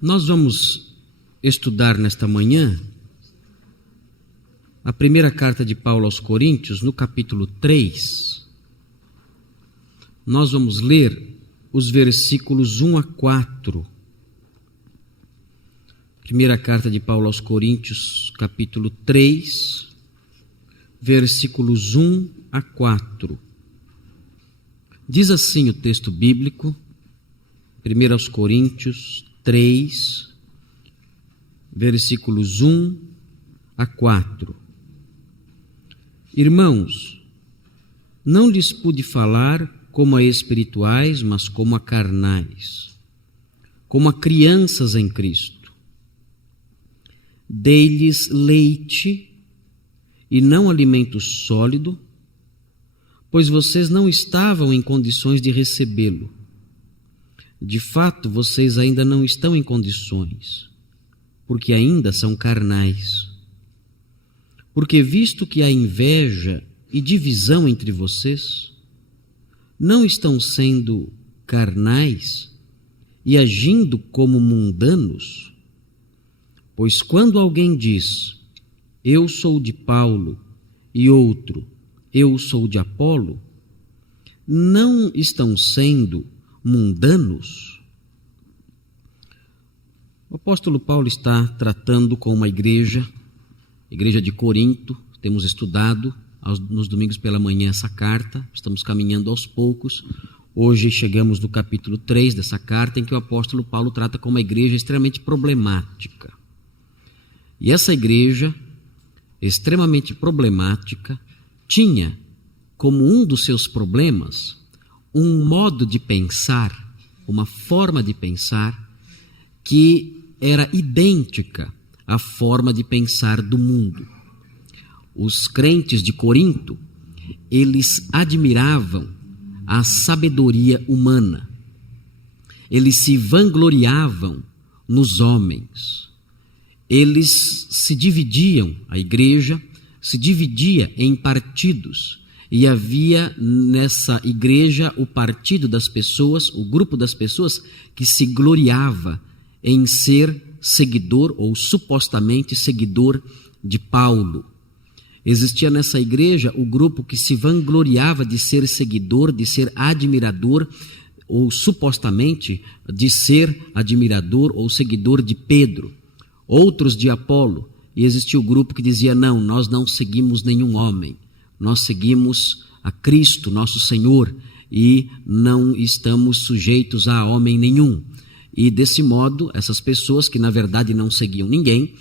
Nós vamos estudar nesta manhã a primeira carta de Paulo aos Coríntios, no capítulo 3. Nós vamos ler os versículos 1 a 4. Primeira carta de Paulo aos Coríntios, capítulo 3, versículos 1 a 4. Diz assim o texto bíblico, 1 aos Coríntios 3, versículos 1 a 4. Irmãos, não lhes pude falar como a espirituais, mas como a carnais, como a crianças em Cristo. Dei-lhes leite e não alimento sólido, pois vocês não estavam em condições de recebê-lo. De fato, vocês ainda não estão em condições, porque ainda são carnais. Porque visto que há inveja e divisão entre vocês, não estão sendo carnais e agindo como mundanos? Pois quando alguém diz, eu sou de Paulo, e outro, eu sou de Apolo, não estão sendo mundanos? O apóstolo Paulo está tratando com uma igreja de Corinto. Temos estudado nos domingos pela manhã essa carta, estamos caminhando aos poucos. Hoje chegamos no capítulo 3 dessa carta, em que o apóstolo Paulo trata com uma igreja extremamente problemática. E essa igreja, extremamente problemática, tinha como um dos seus problemas um modo de pensar, uma forma de pensar que era idêntica à forma de pensar do mundo. Os crentes de Corinto, eles admiravam a sabedoria humana. Eles se vangloriavam nos homens. Eles se dividiam, a igreja se dividia em partidos, e havia nessa igreja o partido das pessoas, o grupo das pessoas que se gloriava em ser seguidor ou supostamente seguidor de Paulo. Existia nessa igreja o grupo que se vangloriava de ser seguidor, de ser admirador, ou supostamente de ser admirador ou seguidor de Pedro, outros de Apolo, e existia o grupo que dizia, não, nós não seguimos nenhum homem, nós seguimos a Cristo, nosso Senhor, e não estamos sujeitos a homem nenhum. E desse modo, essas pessoas que na verdade não seguiam ninguém,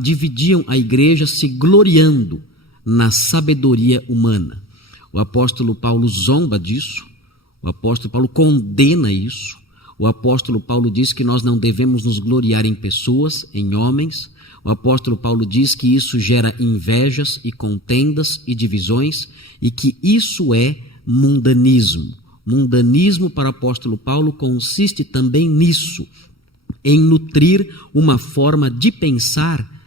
dividiam a igreja se gloriando na sabedoria humana. O apóstolo Paulo zomba disso, o apóstolo Paulo condena isso, o apóstolo Paulo diz que nós não devemos nos gloriar em pessoas, em homens. O apóstolo Paulo diz que isso gera invejas e contendas e divisões e que isso é mundanismo. Mundanismo para o apóstolo Paulo consiste também nisso, em nutrir uma forma de pensar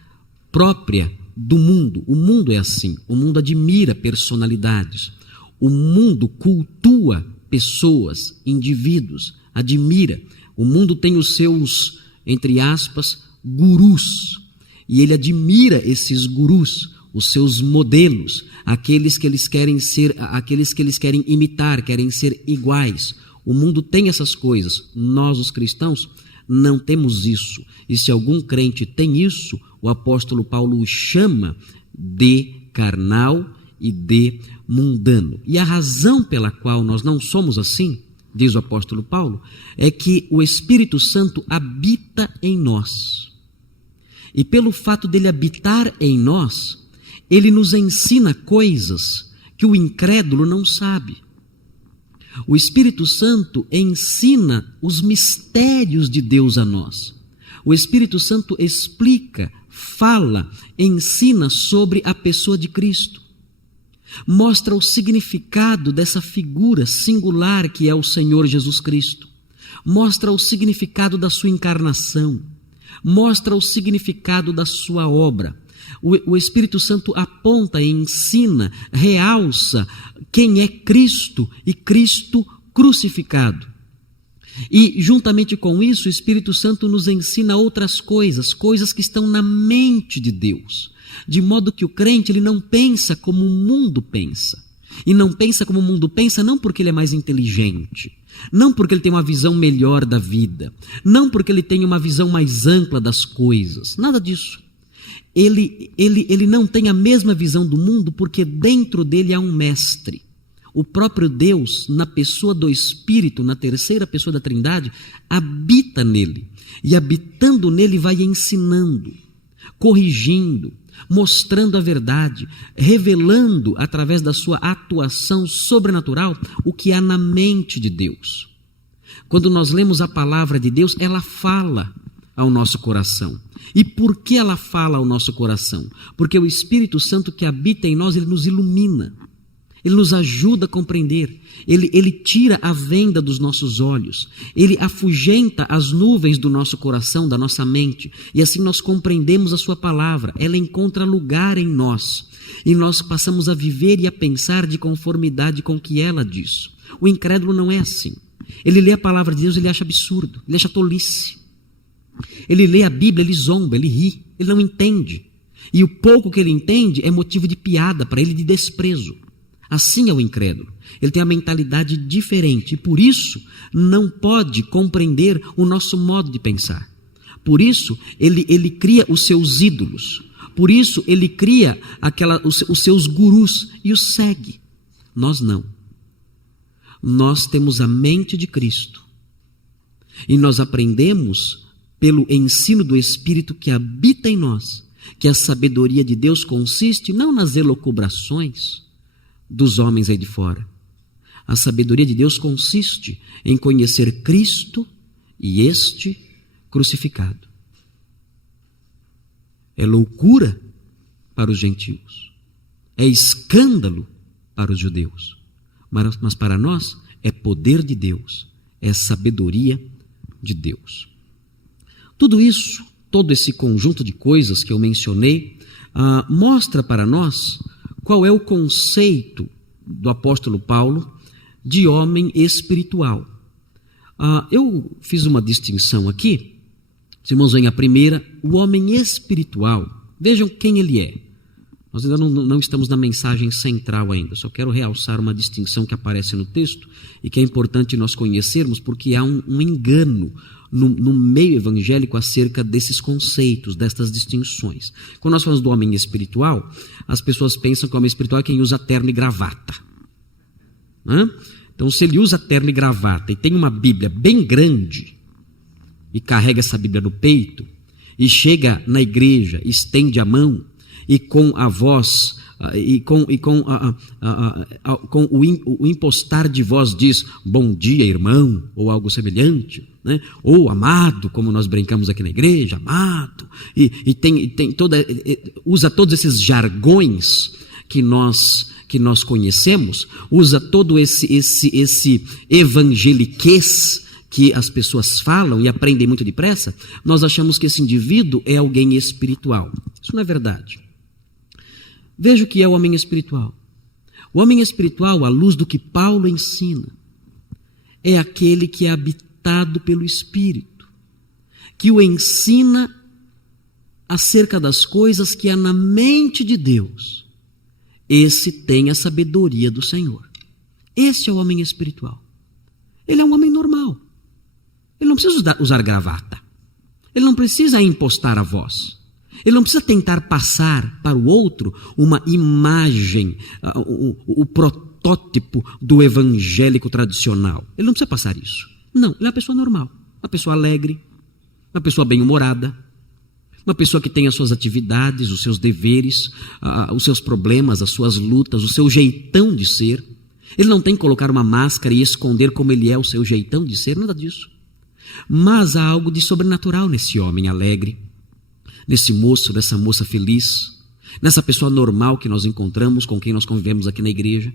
própria do mundo. O mundo é assim, o mundo admira personalidades, o mundo cultua pessoas, indivíduos, admira. O mundo tem os seus, entre aspas, gurus, e ele admira esses gurus, os seus modelos, aqueles que eles querem ser, aqueles que eles querem imitar, querem ser iguais. O mundo tem essas coisas. Nós, os cristãos, não temos isso. E se algum crente tem isso, o apóstolo Paulo o chama de carnal e de mundano. E a razão pela qual nós não somos assim, diz o apóstolo Paulo, é que o Espírito Santo habita em nós. E pelo fato dele habitar em nós, ele nos ensina coisas que o incrédulo não sabe. O Espírito Santo ensina os mistérios de Deus a nós. O Espírito Santo explica, fala, ensina sobre a pessoa de Cristo. Mostra o significado dessa figura singular que é o Senhor Jesus Cristo. Mostra o significado da sua encarnação. Mostra o significado da sua obra. O Espírito Santo aponta e ensina, realça quem é Cristo e Cristo crucificado. E, juntamente com isso, o Espírito Santo nos ensina outras coisas, coisas que estão na mente de Deus. De modo que o crente ele não pensa como o mundo pensa. E não pensa como o mundo pensa não porque ele é mais inteligente, não porque ele tem uma visão melhor da vida, não porque ele tem uma visão mais ampla das coisas, nada disso. Ele não tem a mesma visão do mundo porque dentro dele há um mestre. O próprio Deus, na pessoa do Espírito, na terceira pessoa da Trindade, habita nele. E habitando nele vai ensinando, corrigindo, mostrando a verdade, revelando através da sua atuação sobrenatural o que há na mente de Deus. Quando nós lemos a palavra de Deus, ela fala ao nosso coração. E por que ela fala ao nosso coração? Porque o Espírito Santo que habita em nós, ele nos ilumina. Ele nos ajuda a compreender, ele tira a venda dos nossos olhos, ele afugenta as nuvens do nosso coração, da nossa mente, e assim nós compreendemos a sua palavra, ela encontra lugar em nós, e nós passamos a viver e a pensar de conformidade com o que ela diz. O incrédulo não é assim, ele lê a palavra de Deus, ele acha absurdo, ele acha tolice, ele lê a Bíblia, ele zomba, ele ri, ele não entende, e o pouco que ele entende é motivo de piada para ele, de desprezo. Assim é o incrédulo, ele tem a mentalidade diferente e por isso não pode compreender o nosso modo de pensar. Por isso ele cria os seus ídolos, por isso ele cria os seus gurus e os segue. Nós não. Nós temos a mente de Cristo e nós aprendemos pelo ensino do Espírito que habita em nós, que a sabedoria de Deus consiste não nas elucubrações dos homens aí de fora. A sabedoria de Deus consiste em conhecer Cristo e este crucificado. É loucura para os gentios, é escândalo para os judeus, mas para nós é poder de Deus, é sabedoria de Deus. Tudo isso, todo esse conjunto de coisas que eu mencionei, mostra para nós qual é o conceito do apóstolo Paulo de homem espiritual. Eu fiz uma distinção aqui, os irmãos veem a primeira, o homem espiritual, vejam quem ele é. Nós ainda não estamos na mensagem central ainda, só quero realçar uma distinção que aparece no texto e que é importante nós conhecermos porque há um engano no meio evangélico acerca desses conceitos, destas distinções. Quando nós falamos do homem espiritual, as pessoas pensam que o homem espiritual é quem usa terno e gravata. Então, se ele usa terno e gravata e tem uma Bíblia bem grande e carrega essa Bíblia no peito e chega na igreja, estende a mão e com a voz com o impostar de voz diz bom dia irmão ou algo semelhante, né? Ou amado, como nós brincamos aqui na igreja, amado, e usa todos esses jargões que nós conhecemos, usa todo esse evangeliquez que as pessoas falam e aprendem muito depressa. Nós achamos que esse indivíduo é alguém espiritual. Isso não é verdade. Veja o que é o homem espiritual. O homem espiritual, à luz do que Paulo ensina, é aquele que é habitado pelo Espírito, que o ensina acerca das coisas que há na mente de Deus. Esse tem a sabedoria do Senhor. Esse é o homem espiritual. Ele é um homem normal. Ele não precisa usar gravata. Ele não precisa impostar a voz. Ele não precisa tentar passar para o outro uma imagem, o protótipo do evangélico tradicional. Ele não precisa passar isso. Não, ele é uma pessoa normal, uma pessoa alegre, uma pessoa bem-humorada, uma pessoa que tem as suas atividades, os seus deveres, os seus problemas, as suas lutas, o seu jeitão de ser. Ele não tem que colocar uma máscara e esconder como ele é o seu jeitão de ser, nada disso. Mas há algo de sobrenatural nesse homem alegre, nesse moço, nessa moça feliz, nessa pessoa normal que nós encontramos, com quem nós convivemos aqui na igreja.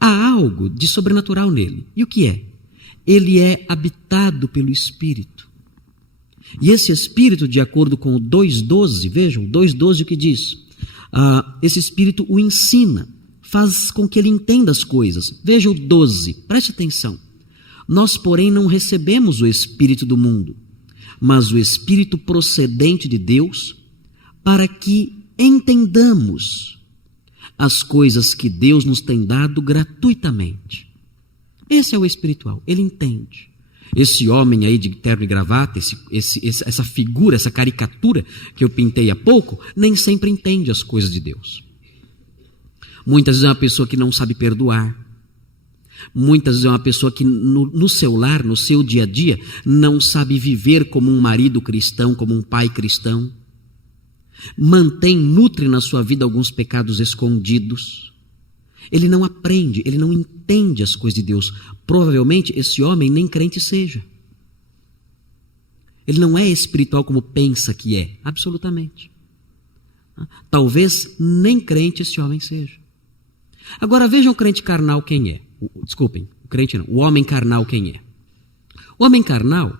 Há algo de sobrenatural nele. E o que é? Ele é habitado pelo Espírito. E esse Espírito, de acordo com o 2,12, vejam, 2,12 o que diz? Esse Espírito o ensina, faz com que ele entenda as coisas. Veja o 12, preste atenção. Nós, porém, não recebemos o Espírito do mundo, mas o Espírito procedente de Deus, para que entendamos as coisas que Deus nos tem dado gratuitamente. Esse é o espiritual, ele entende. Esse homem aí de terno e gravata, essa figura, essa caricatura que eu pintei há pouco, nem sempre entende as coisas de Deus. Muitas vezes é uma pessoa que não sabe perdoar. Muitas vezes é uma pessoa que no seu lar, no seu dia a dia, não sabe viver como um marido cristão, como um pai cristão. Nutre na sua vida alguns pecados escondidos. Ele não aprende, ele não entende as coisas de Deus. Provavelmente esse homem nem crente seja. Ele não é espiritual como pensa que é, absolutamente. Talvez nem crente esse homem seja. Agora vejam o crente carnal quem é. Desculpem, o crente não, o homem carnal quem é? O homem carnal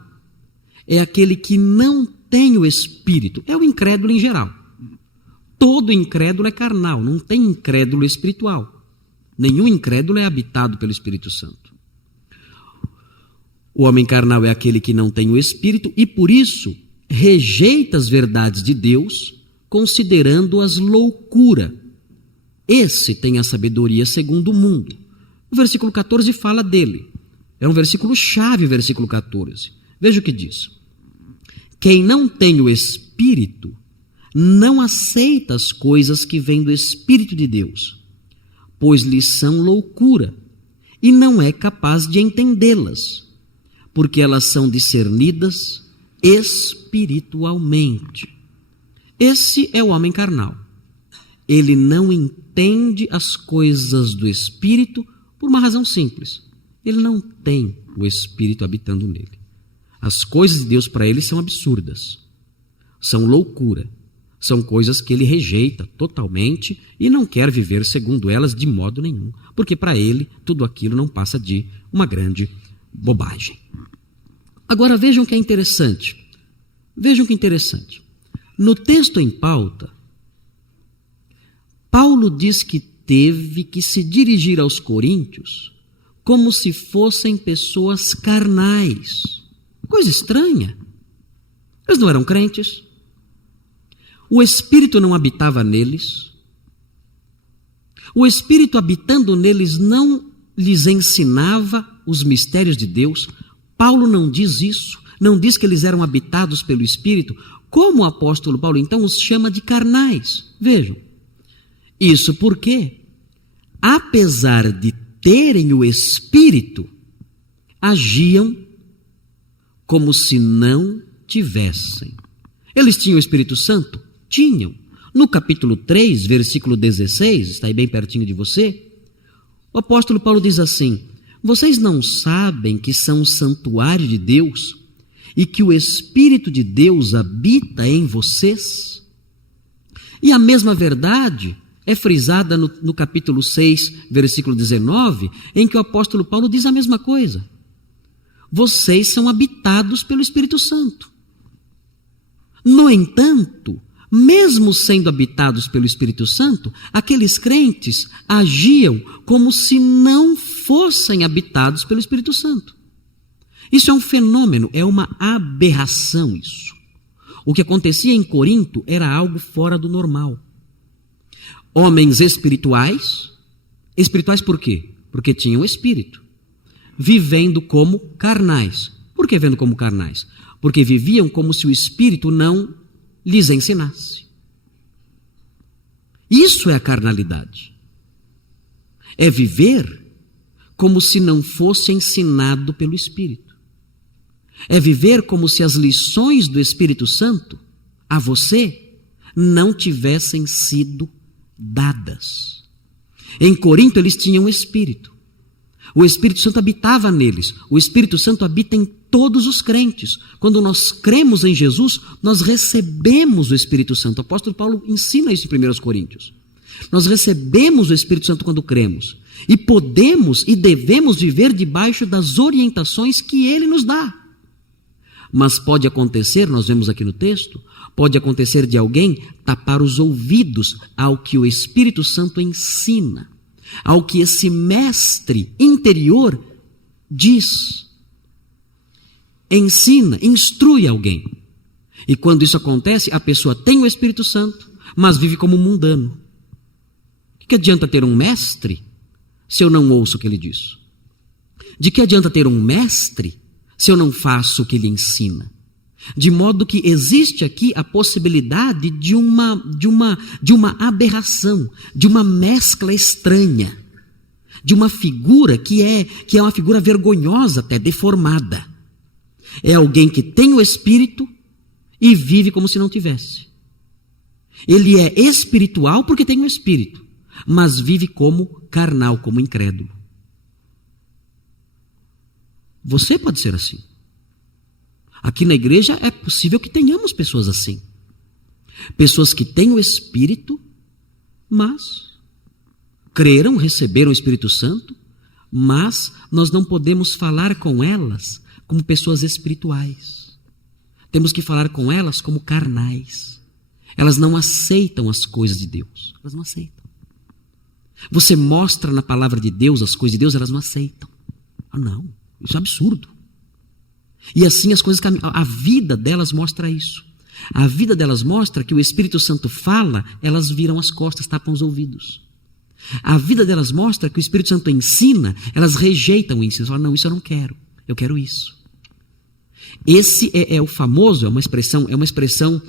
é aquele que não tem o Espírito, é o incrédulo em geral. Todo incrédulo é carnal, não tem incrédulo espiritual. Nenhum incrédulo é habitado pelo Espírito Santo. O homem carnal é aquele que não tem o Espírito e por isso rejeita as verdades de Deus, considerando-as loucura. Esse tem a sabedoria segundo o mundo. O versículo 14 fala dele. É um versículo chave, o versículo 14. Veja o que diz. Quem não tem o Espírito não aceita as coisas que vêm do Espírito de Deus, pois lhes são loucura, e não é capaz de entendê-las, porque elas são discernidas espiritualmente. Esse é o homem carnal. Ele não entende as coisas do Espírito por uma razão simples. Ele não tem o Espírito habitando nele. As coisas de Deus para ele são absurdas, são loucura, são coisas que ele rejeita totalmente e não quer viver segundo elas de modo nenhum, porque para ele tudo aquilo não passa de uma grande bobagem. Agora vejam que é interessante. Vejam que interessante. No texto em pauta, Paulo diz que teve que se dirigir aos coríntios como se fossem pessoas carnais. Coisa estranha. Eles não eram crentes. O Espírito não habitava neles. O Espírito habitando neles não lhes ensinava os mistérios de Deus. Paulo não diz isso. Não diz que eles eram habitados pelo Espírito. Como o apóstolo Paulo então os chama de carnais? Vejam. Isso porque, apesar de terem o Espírito, agiam como se não tivessem. Eles tinham o Espírito Santo? Tinham. No capítulo 3, versículo 16, está aí bem pertinho de você, o apóstolo Paulo diz assim: vocês não sabem que são o santuário de Deus e que o Espírito de Deus habita em vocês? E a mesma verdade é frisada no capítulo 6, versículo 19, em que o apóstolo Paulo diz a mesma coisa. Vocês são habitados pelo Espírito Santo. No entanto, mesmo sendo habitados pelo Espírito Santo, aqueles crentes agiam como se não fossem habitados pelo Espírito Santo. Isso é um fenômeno, é uma aberração isso. O que acontecia em Corinto era algo fora do normal. Homens espirituais por quê? Porque tinham Espírito, vivendo como carnais. Por que vivendo como carnais? Porque viviam como se o Espírito não lhes ensinasse. Isso é a carnalidade. É viver como se não fosse ensinado pelo Espírito. É viver como se as lições do Espírito Santo a você não tivessem sido dadas. Em Corinto eles tinham o Espírito. O Espírito Santo habitava neles. O Espírito Santo habita em todos os crentes. Quando nós cremos em Jesus, nós recebemos o Espírito Santo. O apóstolo Paulo ensina isso em 1 Coríntios. Nós recebemos o Espírito Santo quando cremos. E podemos e devemos viver debaixo das orientações que ele nos dá. Mas pode acontecer, nós vemos aqui no texto, pode acontecer de alguém tapar os ouvidos ao que o Espírito Santo ensina, ao que esse mestre interior diz. ensina, instrui alguém. E quando isso acontece, a pessoa tem o Espírito Santo, mas vive como um mundano. O que adianta ter um mestre se eu não ouço o que ele diz? De que adianta ter um mestre se eu não faço o que ele ensina? De modo que existe aqui a possibilidade de uma aberração, de uma mescla estranha, de uma figura que é uma figura vergonhosa, até deformada. É alguém que tem o Espírito e vive como se não tivesse. Ele é espiritual porque tem o Espírito, mas vive como carnal, como incrédulo. Você pode ser assim. Aqui na igreja é possível que tenhamos pessoas assim. Pessoas que têm o Espírito, mas creram, receberam o Espírito Santo, mas nós não podemos falar com elas como pessoas espirituais. Temos que falar com elas como carnais. Elas não aceitam as coisas de Deus. Elas não aceitam. Você mostra na palavra de Deus as coisas de Deus, elas não aceitam. Ah, não, isso é absurdo. E assim as coisas caminham. A vida delas mostra isso. A vida delas mostra que o Espírito Santo fala, elas viram as costas, tapam os ouvidos. A vida delas mostra que o Espírito Santo ensina, elas rejeitam o ensino. Falam, não, isso eu não quero, eu quero isso. Esse é o famoso, é uma expressão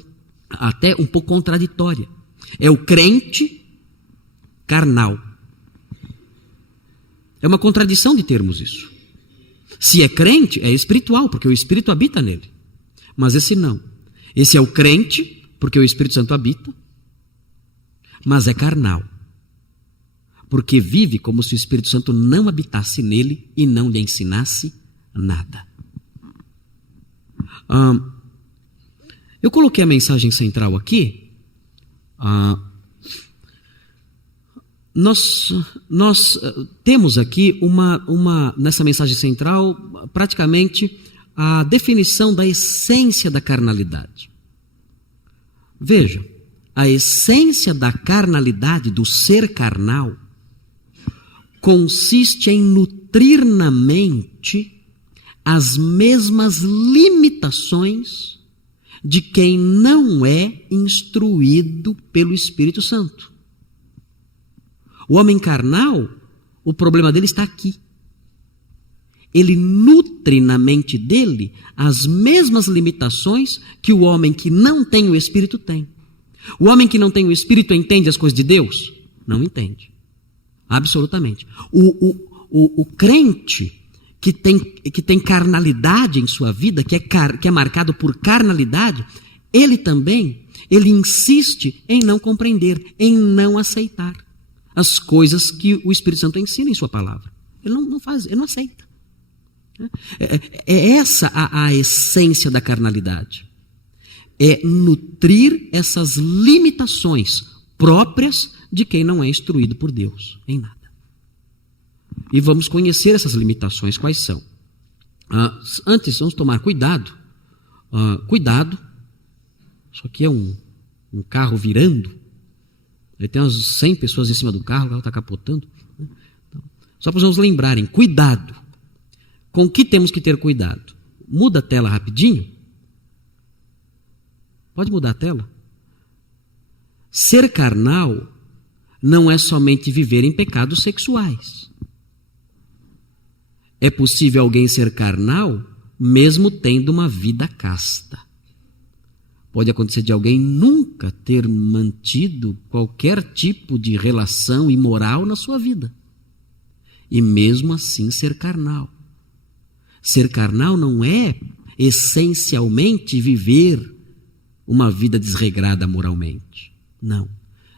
até um pouco contraditória. É o crente carnal. É uma contradição de termos isso. Se é crente, é espiritual, porque o Espírito habita nele. Mas esse não. Esse é o crente, porque o Espírito Santo habita, mas é carnal. Porque vive como se o Espírito Santo não habitasse nele e não lhe ensinasse nada. Eu coloquei a mensagem central aqui. Nós temos aqui nessa mensagem central praticamente a definição da essência da carnalidade. Veja, a essência da carnalidade, do ser carnal, consiste em nutrir na mente as mesmas limitações de quem não é instruído pelo Espírito Santo. O homem carnal, o problema dele está aqui. Ele nutre na mente dele as mesmas limitações que o homem que não tem o Espírito tem. O homem que não tem o Espírito entende as coisas de Deus? Não entende. Absolutamente. O crente que tem carnalidade em sua vida, que é marcado por carnalidade, ele insiste em não compreender, em não aceitar as coisas que o Espírito Santo ensina em sua palavra. Ele não faz, ele não aceita. É essa a essência da carnalidade. É nutrir essas limitações próprias de quem não é instruído por Deus em nada. E vamos conhecer essas limitações, quais são. Antes, vamos tomar cuidado. Cuidado. Isso aqui é um carro virando. Ele tem umas 100 pessoas em cima do carro, o carro está capotando. Então, só para os lembrarem, cuidado. Com o que temos que ter cuidado? Muda a tela rapidinho. Pode mudar a tela? Ser carnal não é somente viver em pecados sexuais. É possível alguém ser carnal mesmo tendo uma vida casta. Pode acontecer de alguém nunca ter mantido qualquer tipo de relação imoral na sua vida. E mesmo assim ser carnal. Ser carnal não é essencialmente viver uma vida desregrada moralmente. Não.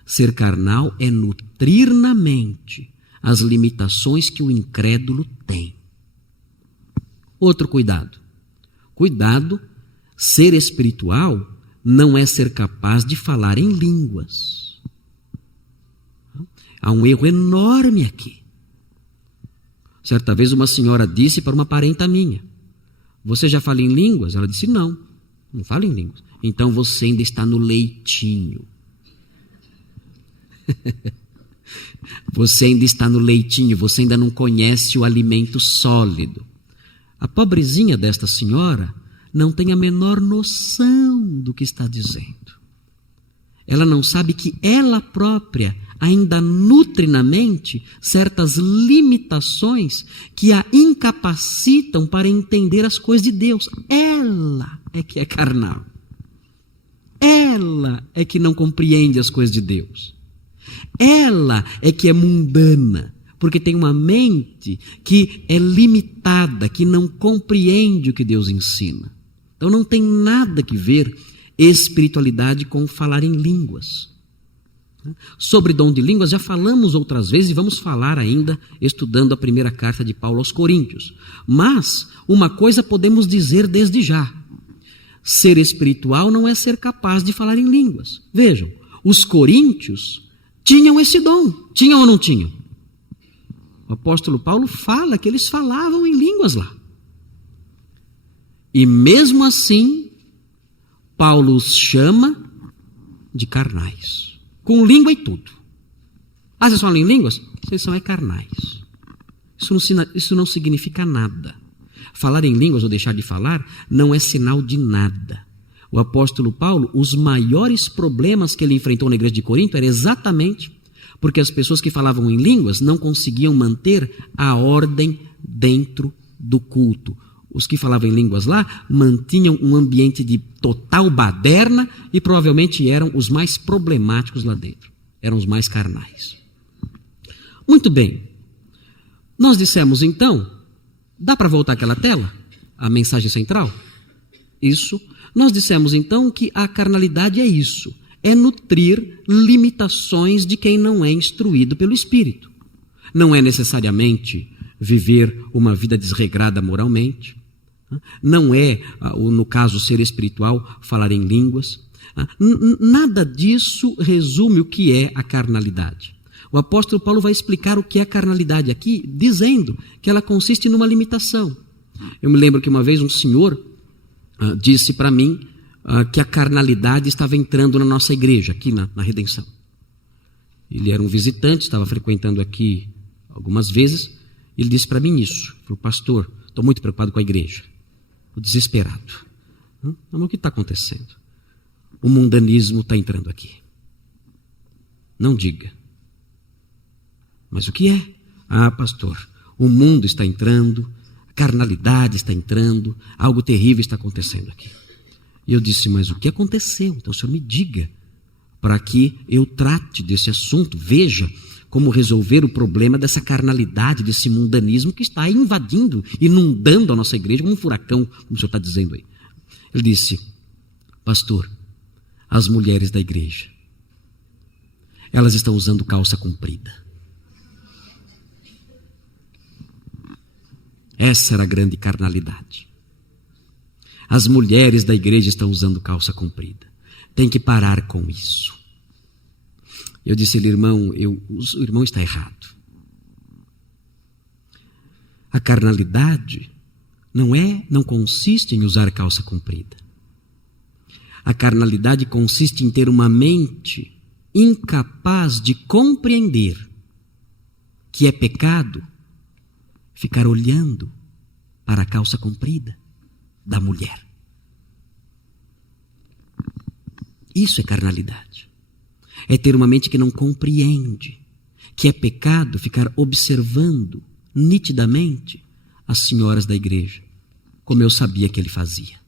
Ser carnal é nutrir na mente as limitações que o incrédulo tem. Outro cuidado. Cuidado, ser espiritual não é ser capaz de falar em línguas. Há um erro enorme aqui. Certa vez uma senhora disse para uma parenta minha: você já fala em línguas? Ela disse: não falo em línguas. Então você ainda está no leitinho. Você ainda está no leitinho, você ainda não conhece o alimento sólido. A pobrezinha desta senhora não tem a menor noção do que está dizendo. Ela não sabe que ela própria ainda nutre na mente certas limitações que a incapacitam para entender as coisas de Deus. Ela é que é carnal. Ela é que não compreende as coisas de Deus. Ela é que é mundana, porque tem uma mente que é limitada, que não compreende o que Deus ensina. Então não tem nada que ver espiritualidade com falar em línguas. Sobre dom de línguas já falamos outras vezes e vamos falar ainda estudando a primeira carta de Paulo aos Coríntios. Mas uma coisa podemos dizer desde já: ser espiritual não é ser capaz de falar em línguas. Vejam, os coríntios tinham esse dom. Tinham ou não tinham? O apóstolo Paulo fala que eles falavam em línguas lá. E mesmo assim, Paulo os chama de carnais. Com língua e tudo. Ah, vocês falam em línguas? Vocês são carnais. Isso não significa nada. Falar em línguas ou deixar de falar não é sinal de nada. O apóstolo Paulo, os maiores problemas que ele enfrentou na igreja de Corinto era exatamente porque as pessoas que falavam em línguas não conseguiam manter a ordem dentro do culto. Os que falavam em línguas lá mantinham um ambiente de total baderna e provavelmente eram os mais problemáticos lá dentro. Eram os mais carnais. Muito bem. Nós dissemos então, dá para voltar aquela tela? A mensagem central? Isso. Nós dissemos então que a carnalidade é isso. É nutrir limitações de quem não é instruído pelo Espírito. Não é necessariamente viver uma vida desregrada moralmente. Não é, no caso, ser espiritual, falar em línguas. Nada disso resume o que é a carnalidade. O apóstolo Paulo vai explicar o que é a carnalidade aqui, dizendo que ela consiste numa limitação. Eu me lembro que uma vez um senhor disse para mim que a carnalidade estava entrando na nossa igreja, aqui na Redenção. Ele era um visitante, estava frequentando aqui algumas vezes. Ele disse para mim isso. Falou: pastor, estou muito preocupado com a igreja. Estou desesperado. Mas o que está acontecendo? O mundanismo está entrando aqui. Não diga. Mas o que é? Ah, pastor, o mundo está entrando, a carnalidade está entrando, algo terrível está acontecendo aqui. E eu disse: mas o que aconteceu? Então o senhor me diga, para que eu trate desse assunto, veja como resolver o problema dessa carnalidade, desse mundanismo que está invadindo, inundando a nossa igreja como um furacão, como o senhor está dizendo aí. Ele disse: pastor, as mulheres da igreja, elas estão usando calça comprida. Essa era a grande carnalidade. As mulheres da igreja estão usando calça comprida. Tem que parar com isso. Eu disse: irmão, o irmão está errado. A carnalidade não consiste em usar calça comprida. A carnalidade consiste em ter uma mente incapaz de compreender que é pecado ficar olhando para a calça comprida da mulher. Isso é carnalidade. É ter uma mente que não compreende que é pecado ficar observando nitidamente as senhoras da igreja, como eu sabia que ele fazia.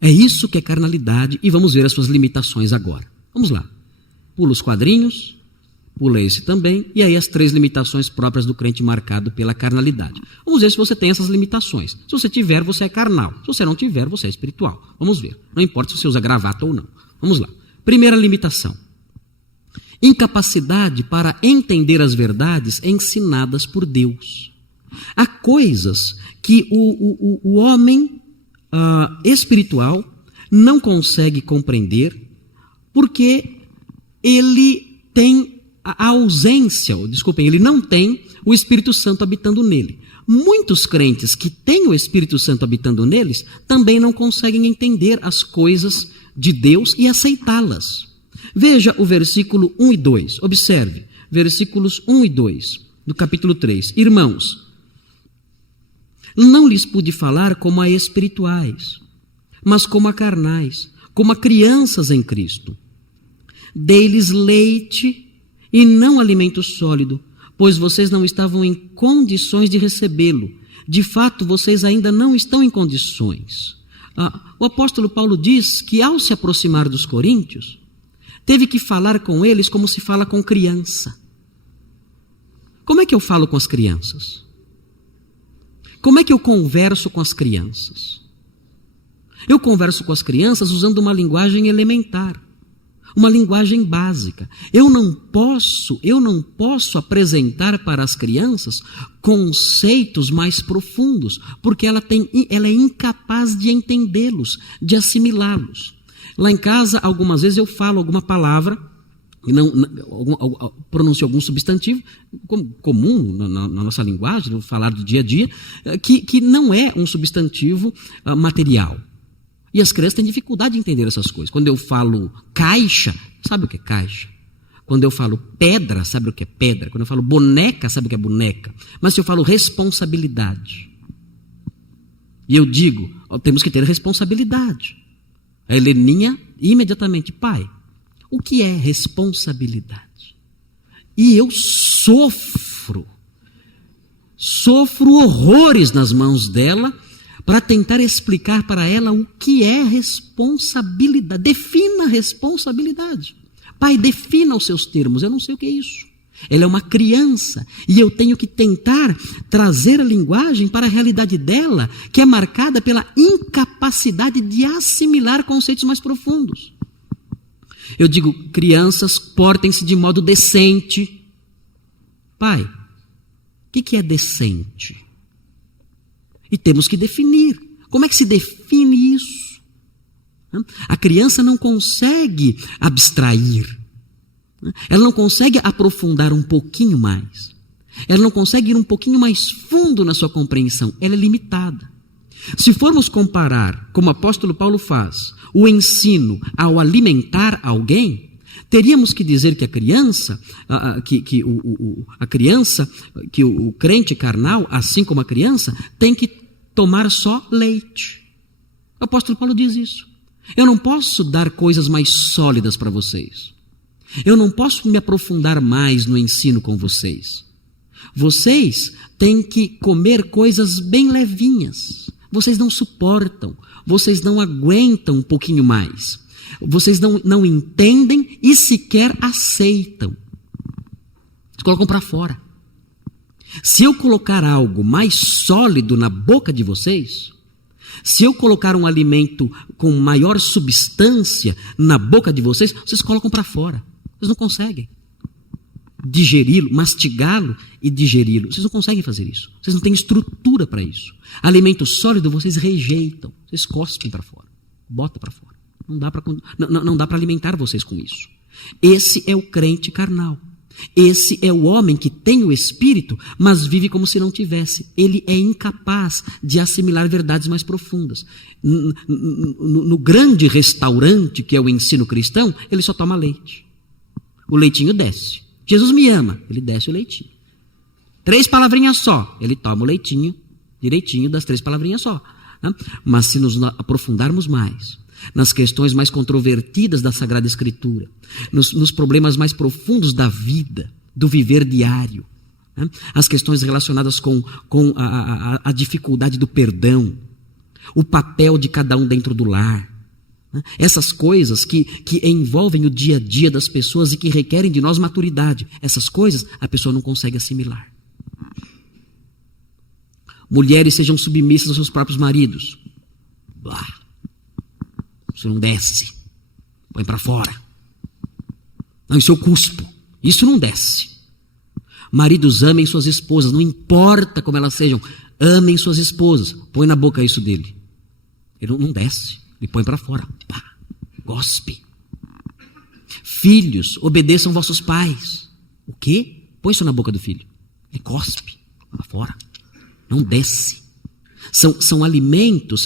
É isso que é carnalidade, e vamos ver as suas limitações agora. Vamos lá. Pula os quadrinhos, pula esse também, e aí as 3 limitações próprias do crente marcado pela carnalidade. Vamos ver se você tem essas limitações. Se você tiver, você é carnal. Se você não tiver, você é espiritual. Vamos ver. Não importa se você usa gravata ou não. Vamos lá. Primeira limitação: incapacidade para entender as verdades ensinadas por Deus. Há coisas que o homem espiritual não consegue compreender porque ele tem ele não tem o Espírito Santo habitando nele. Muitos crentes que têm o Espírito Santo habitando neles também não conseguem entender as coisas de Deus e aceitá-las. Veja o versículo 1 e 2. Observe, versículos 1 e 2 do capítulo 3. Irmãos, Não lhes pude falar como a espirituais, mas como a carnais, como a crianças em Cristo. Dei-lhes leite e não alimento sólido, pois vocês não estavam em condições de recebê-lo. De fato, vocês ainda não estão em condições. O apóstolo Paulo diz que, ao se aproximar dos coríntios, teve que falar com eles como se fala com criança. Como é que eu falo com as crianças? Como é que eu converso com as crianças? Eu converso com as crianças usando uma linguagem elementar, uma linguagem básica. Eu não posso apresentar para as crianças conceitos mais profundos, porque ela é incapaz de entendê-los, de assimilá-los. Lá em casa, algumas vezes eu falo alguma palavra, pronuncio algum substantivo, comum na nossa linguagem, no falar do dia a dia, que não é um substantivo material. E as crianças têm dificuldade de entender essas coisas. Quando eu falo caixa, sabe o que é caixa? Quando eu falo pedra, sabe o que é pedra? Quando eu falo boneca, sabe o que é boneca? Mas se eu falo responsabilidade, e eu digo, temos que ter responsabilidade. A Heleninha, imediatamente, pai, o que é responsabilidade? E eu sofro horrores nas mãos dela para tentar explicar para ela o que é responsabilidade. Defina a responsabilidade. Pai, defina os seus termos. Eu não sei o que é isso. Ela é uma criança e eu tenho que tentar trazer a linguagem para a realidade dela, que é marcada pela incapacidade de assimilar conceitos mais profundos. Eu digo, crianças, portem-se de modo decente. Pai, o que é decente? E temos que definir. Como é que se define isso? A criança não consegue abstrair. Ela não consegue aprofundar um pouquinho mais. Ela não consegue ir um pouquinho mais fundo na sua compreensão. Ela é limitada. Se formos comparar, como o apóstolo Paulo faz, o ensino ao alimentar alguém, teríamos que dizer que a criança, que o crente carnal, assim como a criança, tem que tomar só leite. O apóstolo Paulo diz isso. Eu não posso dar coisas mais sólidas para vocês. Eu não posso me aprofundar mais no ensino com vocês. Vocês têm que comer coisas bem levinhas. Vocês não suportam, vocês não aguentam um pouquinho mais. Vocês não entendem e sequer aceitam. Vocês colocam para fora. Se eu colocar algo mais sólido na boca de vocês, se eu colocar um alimento com maior substância na boca de vocês, vocês colocam para fora. Vocês não conseguem digeri-lo, mastigá-lo e digeri-lo. Vocês não conseguem fazer isso. Vocês não têm estrutura para isso. Alimento sólido vocês rejeitam. Vocês cospem para fora. Bota para fora. Não dá para alimentar vocês com isso. Esse é o crente carnal. Esse é o homem que tem o Espírito, mas vive como se não tivesse. Ele é incapaz de assimilar verdades mais profundas. No grande restaurante que é o ensino cristão, ele só toma leite. O leitinho desce. Jesus me ama, ele desce o leitinho. 3 palavrinhas só, ele toma o leitinho direitinho das 3 palavrinhas só. Mas se nos aprofundarmos mais nas questões mais controvertidas da Sagrada Escritura, nos problemas mais profundos da vida, do viver diário, as questões relacionadas com a dificuldade do perdão, o papel de cada um dentro do lar, essas coisas que envolvem o dia a dia das pessoas e que requerem de nós maturidade, essas coisas a pessoa não consegue assimilar. Mulheres sejam submissas aos seus próprios maridos. Isso não desce. Põe para fora. Não, isso eu cuspo. Isso não desce. Maridos, amem suas esposas, não importa como elas sejam, amem suas esposas. Põe na boca isso dele. Ele não desce. Ele põe para fora. Pá, gospe. Filhos, obedeçam vossos pais. O quê? Põe isso na boca do filho. Ele cospe para fora. Não desce. São alimentos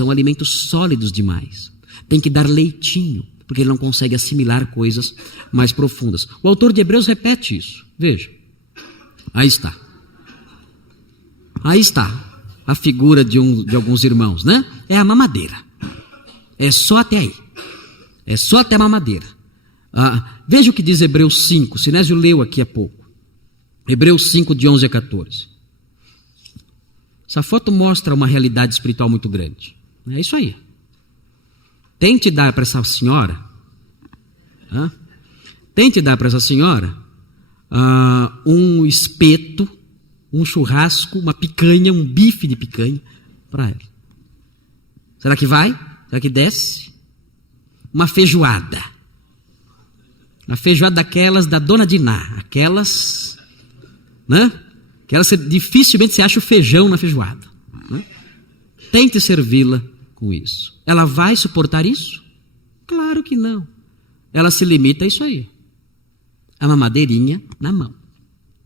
sólidos demais. Tem que dar leitinho, porque ele não consegue assimilar coisas mais profundas. O autor de Hebreus repete isso. Veja. Aí está. a figura de alguns irmãos, né? É a mamadeira. É só até aí. É só até a mamadeira. Veja o que diz Hebreus 5. Sinésio leu aqui há pouco. Hebreus 5, de 11 a 14. Essa foto mostra uma realidade espiritual muito grande. É isso aí. Tente dar para essa senhora, um espeto, um churrasco, uma picanha, um bife de picanha para ela. Será que vai? Será que desce? Uma feijoada. Uma feijoada daquelas da Dona Diná. Aquelas, né? Aquelas dificilmente você acha o feijão na feijoada. Né? Tente servi-la com isso. Ela vai suportar isso? Claro que não. Ela se limita a isso aí. A mamadeirinha na mão.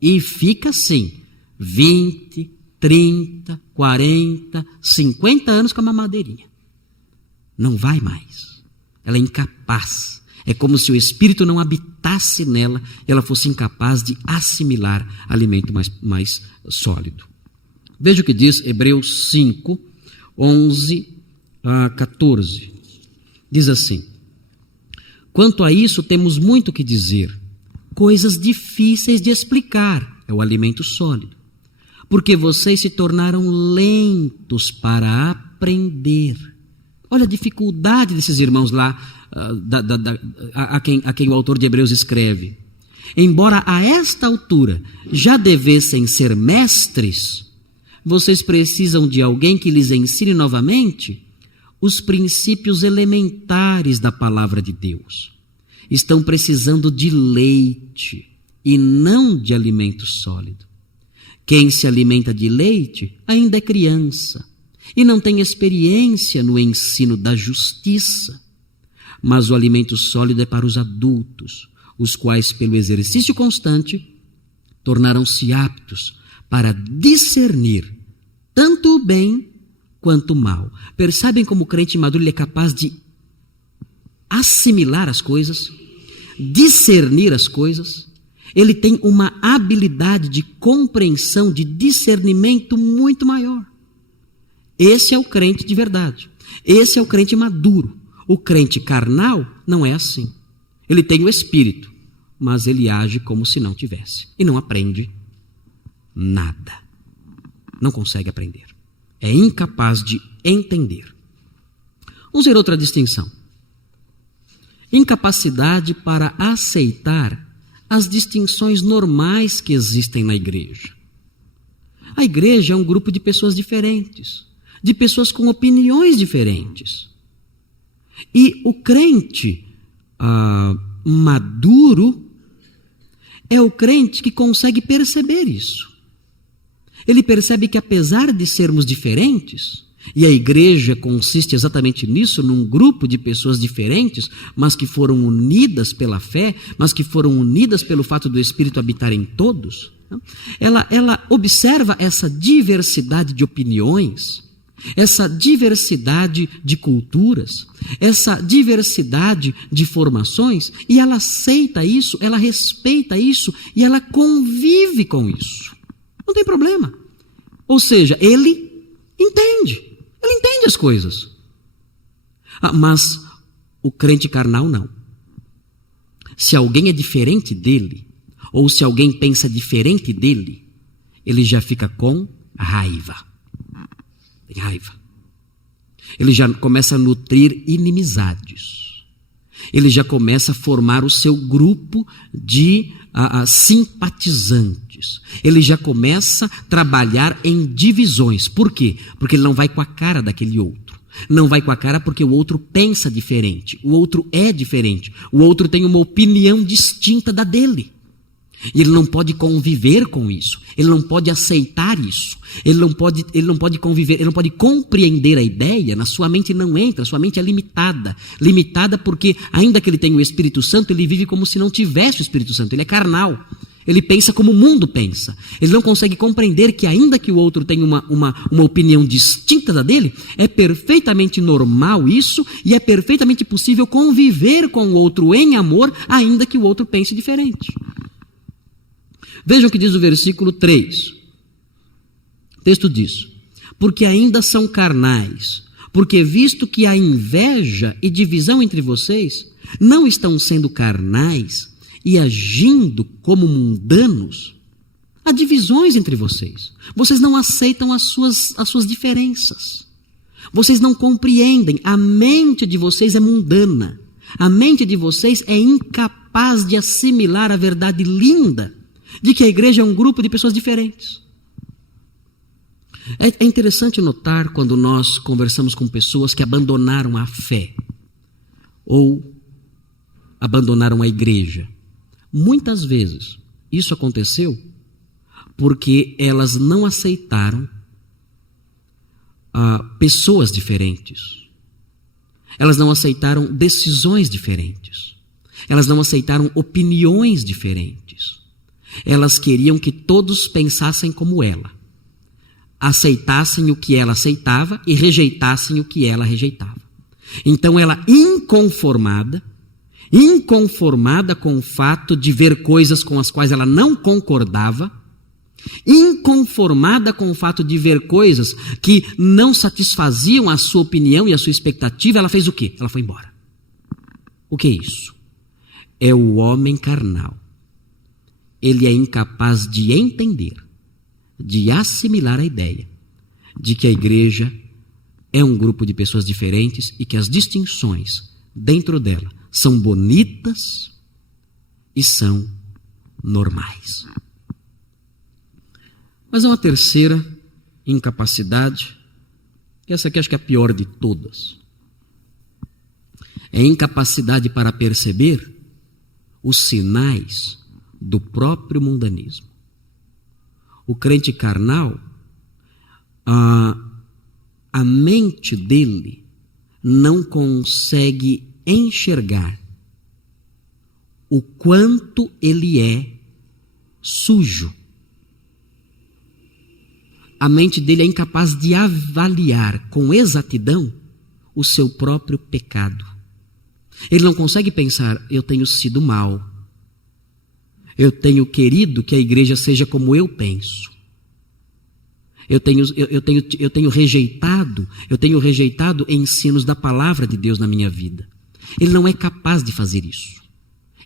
E fica assim, 20, 30, 40, 50 anos com a mamadeirinha. Não vai mais. Ela é incapaz. É como se o Espírito não habitasse nela e ela fosse incapaz de assimilar alimento mais sólido. Veja o que diz Hebreus 5, 11 a 14. Diz assim: quanto a isso temos muito que dizer, coisas difíceis de explicar, é o alimento sólido, porque vocês se tornaram lentos para aprender. Olha a dificuldade desses irmãos lá, a quem o autor de Hebreus escreve. Embora a esta altura já devessem ser mestres, vocês precisam de alguém que lhes ensine novamente os princípios elementares da palavra de Deus. Estão precisando de leite e não de alimento sólido. Quem se alimenta de leite ainda é criança e não tem experiência no ensino da justiça. Mas o alimento sólido é para os adultos, os quais, pelo exercício constante, tornaram-se aptos para discernir tanto o bem quanto o mal. Percebem como o crente maduro ele é capaz de assimilar as coisas, discernir as coisas. Ele tem uma habilidade de compreensão, de discernimento muito maior. Esse é o crente de verdade. Esse é o crente maduro. O crente carnal não é assim. Ele tem o Espírito, mas ele age como se não tivesse. E não aprende nada. Não consegue aprender. É incapaz de entender. Vamos ver outra distinção. Incapacidade para aceitar as distinções normais que existem na igreja. A igreja é um grupo de pessoas diferentes, de pessoas com opiniões diferentes. E o crente maduro é o crente que consegue perceber isso. Ele percebe que apesar de sermos diferentes, e a igreja consiste exatamente nisso, num grupo de pessoas diferentes, mas que foram unidas pela fé, mas que foram unidas pelo fato do Espírito habitar em todos, ela observa essa diversidade de opiniões, essa diversidade de culturas, essa diversidade de formações, e ela aceita isso, ela respeita isso, e ela convive com isso. Não tem problema. Ou seja, ele entende as coisas. Mas o crente carnal não. Se alguém é diferente dele, ou se alguém pensa diferente dele, ele já fica com raiva. Tem raiva. Ele já começa a nutrir inimizades. Ele já começa a formar o seu grupo de simpatizantes. Ele já começa a trabalhar em divisões. Por quê? Porque ele não vai com a cara daquele outro. Não vai com a cara porque o outro pensa diferente. O outro é diferente. O outro tem uma opinião distinta da dele. E ele não pode conviver com isso. Ele não pode aceitar isso. Ele não pode conviver, ele não pode compreender a ideia. Na sua mente não entra, a sua mente é limitada. Limitada porque, ainda que ele tenha o Espírito Santo, ele vive como se não tivesse o Espírito Santo. Ele é carnal. Ele pensa como o mundo pensa. Ele não consegue compreender que, ainda que o outro tenha uma opinião distinta da dele, é perfeitamente normal isso, e é perfeitamente possível conviver com o outro em amor, ainda que o outro pense diferente. Vejam o que diz o versículo 3. O texto diz: porque ainda são carnais, porque visto que há inveja e divisão entre vocês, não estão sendo carnais e agindo como mundanos, há divisões entre vocês. Vocês não aceitam as suas diferenças. Vocês não compreendem. A mente de vocês é mundana. A mente de vocês é incapaz de assimilar a verdade linda de que a igreja é um grupo de pessoas diferentes. É interessante notar quando nós conversamos com pessoas que abandonaram a fé ou abandonaram a igreja. Muitas vezes isso aconteceu porque elas não aceitaram pessoas diferentes. Elas não aceitaram decisões diferentes. Elas não aceitaram opiniões diferentes. Elas queriam que todos pensassem como ela, aceitassem o que ela aceitava e rejeitassem o que ela rejeitava. Então ela, inconformada com o fato de ver coisas com as quais ela não concordava, inconformada com o fato de ver coisas que não satisfaziam a sua opinião e a sua expectativa, ela fez o quê? Ela foi embora. O que é isso? É o homem carnal. Ele é incapaz de entender, de assimilar a ideia de que a igreja é um grupo de pessoas diferentes e que as distinções dentro dela são bonitas e são normais. Mas há uma terceira incapacidade, que essa aqui acho que é a pior de todas. É a incapacidade para perceber os sinais do próprio mundanismo. O crente carnal, a mente dele não consegue enxergar o quanto ele é sujo. A mente dele é incapaz de avaliar com exatidão o seu próprio pecado. Ele não consegue pensar, eu tenho sido mal. Eu tenho querido que a igreja seja como eu penso. Eu tenho rejeitado ensinos da palavra de Deus na minha vida. Ele não é capaz de fazer isso.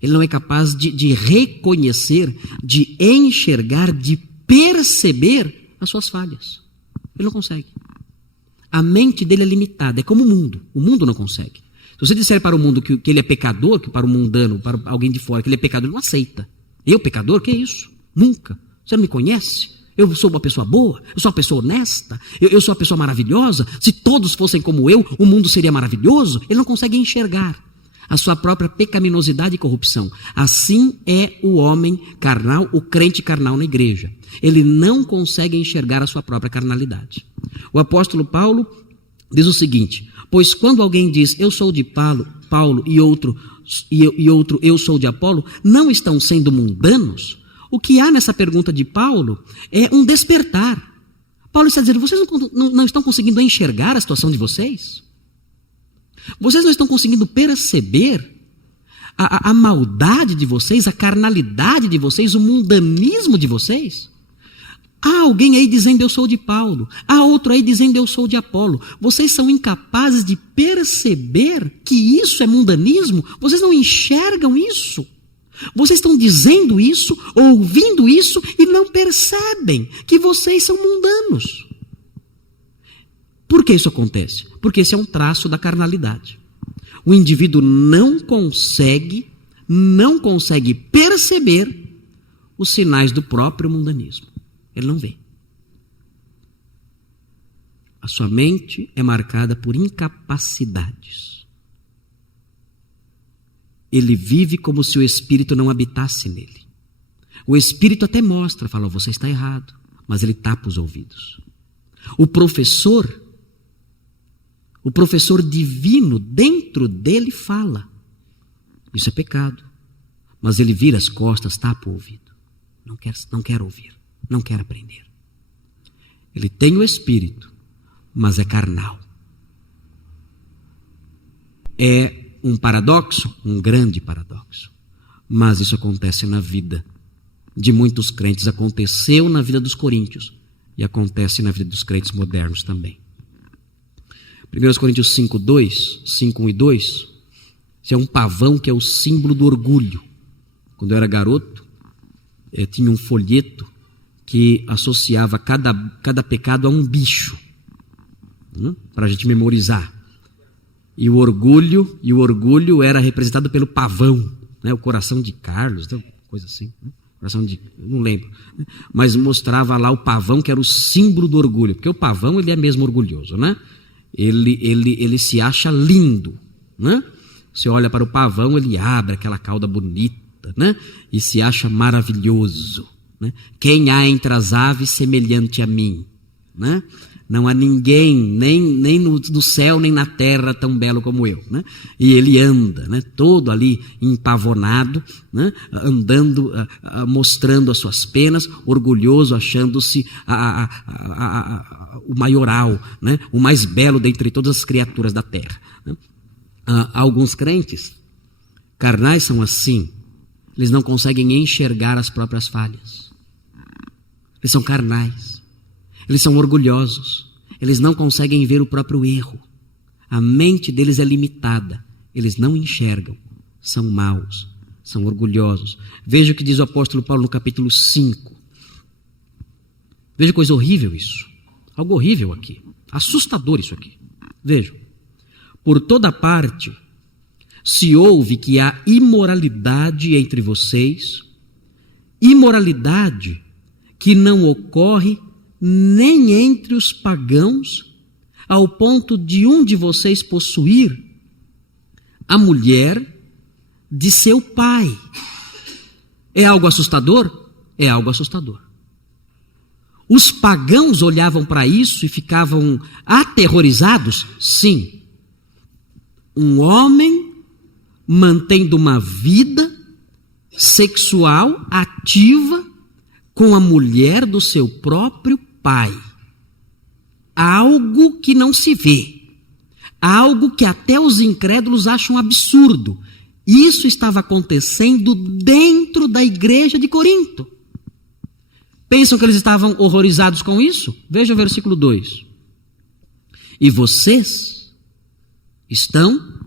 Ele não é capaz de reconhecer, de enxergar, de perceber as suas falhas. Ele não consegue. A mente dele é limitada, é como o mundo. O mundo não consegue. Se você disser para o mundo que ele é pecador, que para o mundano, para alguém de fora, que ele é pecador, ele não aceita. Eu, pecador? Que é isso? Nunca. Você não me conhece? Eu sou uma pessoa boa, eu sou uma pessoa honesta, eu sou uma pessoa maravilhosa. Se todos fossem como eu, o mundo seria maravilhoso. Ele não consegue enxergar a sua própria pecaminosidade e corrupção. Assim é o homem carnal, o crente carnal na igreja. Ele não consegue enxergar a sua própria carnalidade. O apóstolo Paulo diz o seguinte: pois quando alguém diz eu sou de Paulo e outro eu sou de Apolo, não estão sendo mundanos? O que há nessa pergunta de Paulo é um despertar. Paulo está dizendo, vocês não estão conseguindo enxergar a situação de vocês? Vocês não estão conseguindo perceber a maldade de vocês, a carnalidade de vocês, o mundanismo de vocês? Há alguém aí dizendo eu sou de Paulo, há outro aí dizendo eu sou de Apolo. Vocês são incapazes de perceber que isso é mundanismo? Vocês não enxergam isso? Vocês estão dizendo isso, ouvindo isso e não percebem que vocês são mundanos. Por que isso acontece? Porque esse é um traço da carnalidade. O indivíduo não consegue perceber os sinais do próprio mundanismo. Ele não vê. A sua mente é marcada por incapacidades. Ele vive como se o Espírito não habitasse nele. O Espírito até mostra, fala, você está errado, mas ele tapa os ouvidos. O professor divino dentro dele fala, isso é pecado, mas ele vira as costas, tapa o ouvido. Não quer ouvir, não quer aprender. Ele tem o Espírito, mas é carnal. É um paradoxo, um grande paradoxo. Mas isso acontece na vida de muitos crentes, aconteceu na vida dos coríntios e acontece na vida dos crentes modernos também. 1 Coríntios 5, 1 e 2, isso é um pavão que é o símbolo do orgulho. Quando eu era garoto, tinha um folheto que associava cada pecado a um bicho, para a gente memorizar. E o orgulho era representado pelo pavão, né? O coração de Carlos, coisa assim, né? Não lembro, mas mostrava lá o pavão, que era o símbolo do orgulho, porque o pavão ele é mesmo orgulhoso, né? Ele se acha lindo, né? Você olha para o pavão, ele abre aquela cauda bonita, né? E se acha maravilhoso, né? Quem há entre as aves semelhante a mim, né? Não há ninguém, nem no céu, nem na terra tão belo como eu, né? E ele anda, né? Todo ali empavonado, né? Andando, mostrando as suas penas, orgulhoso, achando-se o maioral, né? O mais belo dentre todas as criaturas da terra, né? Alguns crentes carnais são assim. Eles não conseguem enxergar as próprias falhas. Eles são carnais. Eles são orgulhosos. Eles não conseguem ver o próprio erro. A mente deles é limitada. Eles não enxergam. São maus. São orgulhosos. Veja o que diz o apóstolo Paulo no capítulo 5. Veja que coisa horrível isso. Algo horrível aqui. Assustador isso aqui. Vejam. Por toda parte se ouve que há imoralidade entre vocês, imoralidade que não ocorre nem entre os pagãos, ao ponto de um de vocês possuir a mulher de seu pai. É algo assustador? É algo assustador. Os pagãos olhavam para isso e ficavam aterrorizados? Sim. Um homem mantendo uma vida sexual ativa com a mulher do seu próprio pai. Algo que não se vê. Algo que até os incrédulos acham absurdo. Isso estava acontecendo dentro da igreja de Corinto. Pensam que eles estavam horrorizados com isso? Veja o versículo 2. E vocês estão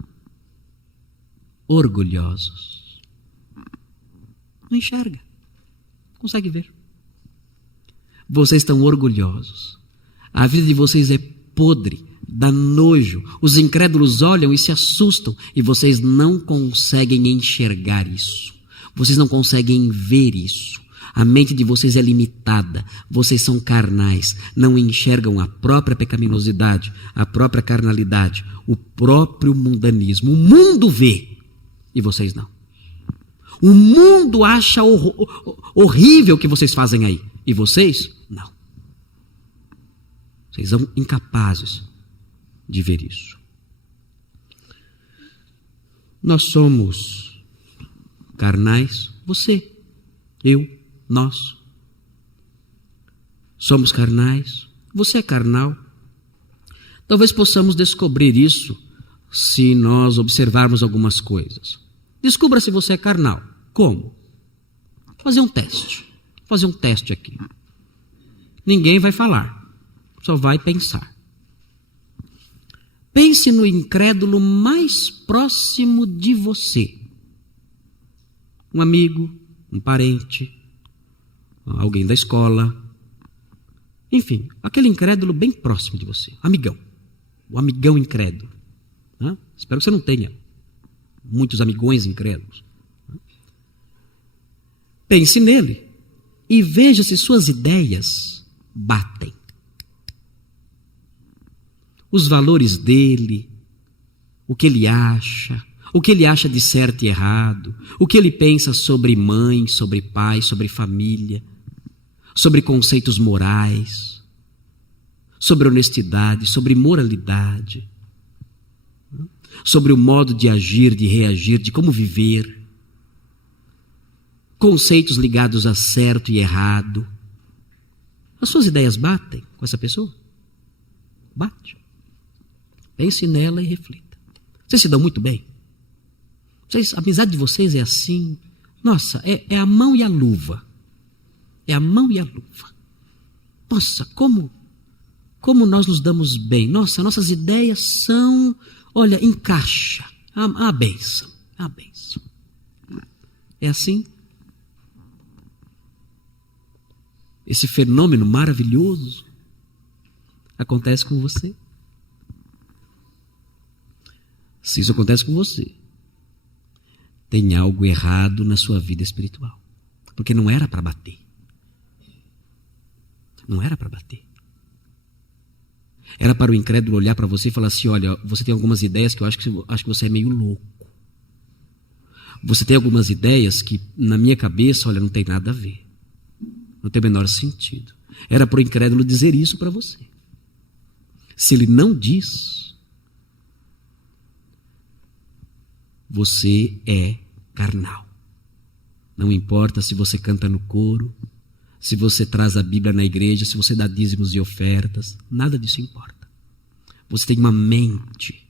orgulhosos. Não enxerga. Não consegue ver. Vocês estão orgulhosos. A vida de vocês é podre, dá nojo. Os incrédulos olham e se assustam. E vocês não conseguem enxergar isso. Vocês não conseguem ver isso. A mente de vocês é limitada. Vocês são carnais. Não enxergam a própria pecaminosidade, a própria carnalidade, o próprio mundanismo. O mundo vê e vocês não. O mundo acha horrível o que vocês fazem aí. E vocês, não. Vocês são incapazes de ver isso. Nós somos carnais. Você, eu, nós. Somos carnais. Você é carnal. Talvez possamos descobrir isso se nós observarmos algumas coisas. Descubra se você é carnal. Como? Fazer um teste. Fazer um teste aqui. Ninguém vai falar. Só vai pensar. Pense no incrédulo mais próximo de você. Um amigo, um parente, alguém da escola. Enfim, aquele incrédulo bem próximo de você. Amigão. O amigão incrédulo. Espero que você não tenha muitos amigões incrédulos. Pense nele e veja se suas ideias batem. Os valores dele, o que ele acha de certo e errado, o que ele pensa sobre mãe, sobre pai, sobre família, sobre conceitos morais, sobre honestidade, sobre moralidade, sobre o modo de agir, de reagir, de como viver, conceitos ligados a certo e errado. As suas ideias batem com essa pessoa? Bate. Pense nela e reflita. Vocês se dão muito bem? A amizade de vocês é assim? Nossa, é a mão e a luva. É a mão e a luva. Nossa, como nós nos damos bem. Nossa, nossas ideias são, olha, encaixa. A bênção, a bênção. É assim? Esse fenômeno maravilhoso acontece com você? Se isso acontece com você, tem algo errado na sua vida espiritual. Porque não era para bater. Não era para bater. Era para o incrédulo olhar para você e falar assim, olha, você tem algumas ideias que eu acho que você é meio louco. Você tem algumas ideias que na minha cabeça, olha, não tem nada a ver. Não tem o menor sentido. Era para o incrédulo dizer isso para você. Se ele não diz, você é carnal. Não importa se você canta no coro, se você traz a Bíblia na igreja, se você dá dízimos e ofertas, nada disso importa. Você tem uma mente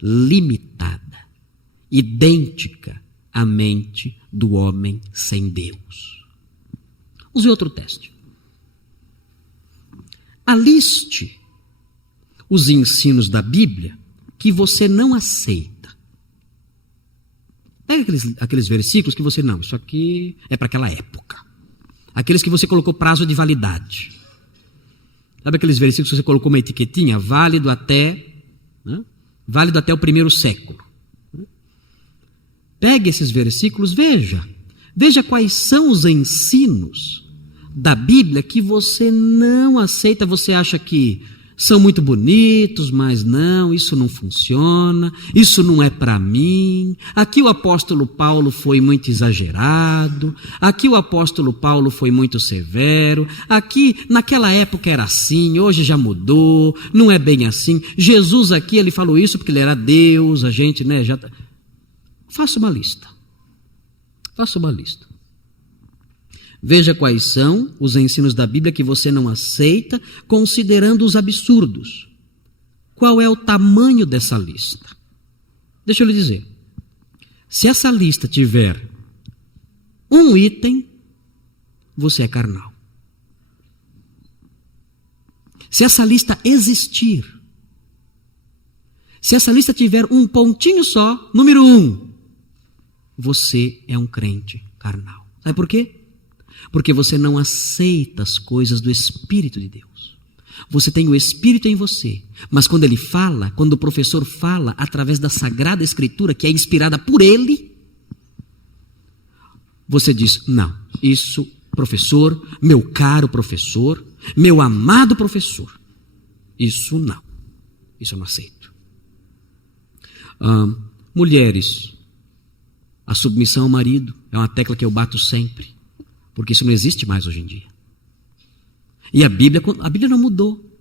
limitada, idêntica à mente do homem sem Deus. Vamos ver outro teste. Aliste os ensinos da Bíblia que você não aceita. Pega aqueles versículos que você, não, isso aqui é para aquela época. Aqueles que você colocou prazo de validade. Sabe aqueles versículos que você colocou uma etiquetinha? Válido até o primeiro século. Pegue esses versículos, veja quais são os ensinos da Bíblia que você não aceita. Você acha que são muito bonitos, mas não, isso não funciona, isso não é para mim. Aqui o apóstolo Paulo foi muito exagerado, aqui o apóstolo Paulo foi muito severo, aqui naquela época era assim, hoje já mudou, não é bem assim. Jesus aqui, ele falou isso porque ele era Deus, a gente, já... Faça uma lista. Veja quais são os ensinos da Bíblia que você não aceita, considerando os absurdos. Qual é o tamanho dessa lista? Deixa eu lhe dizer. Se essa lista tiver um item, você é carnal. Se essa lista existir, se essa lista tiver um pontinho só, número 1, você é um crente carnal. Sabe por quê? Porque você não aceita as coisas do Espírito de Deus. Você tem o Espírito em você, mas quando ele fala, quando o professor fala através da Sagrada Escritura, que é inspirada por ele, você diz, não, isso, professor, meu caro professor, meu amado professor, isso eu não aceito. Mulheres, a submissão ao marido é uma tecla que eu bato sempre. Porque isso não existe mais hoje em dia. E a Bíblia não mudou.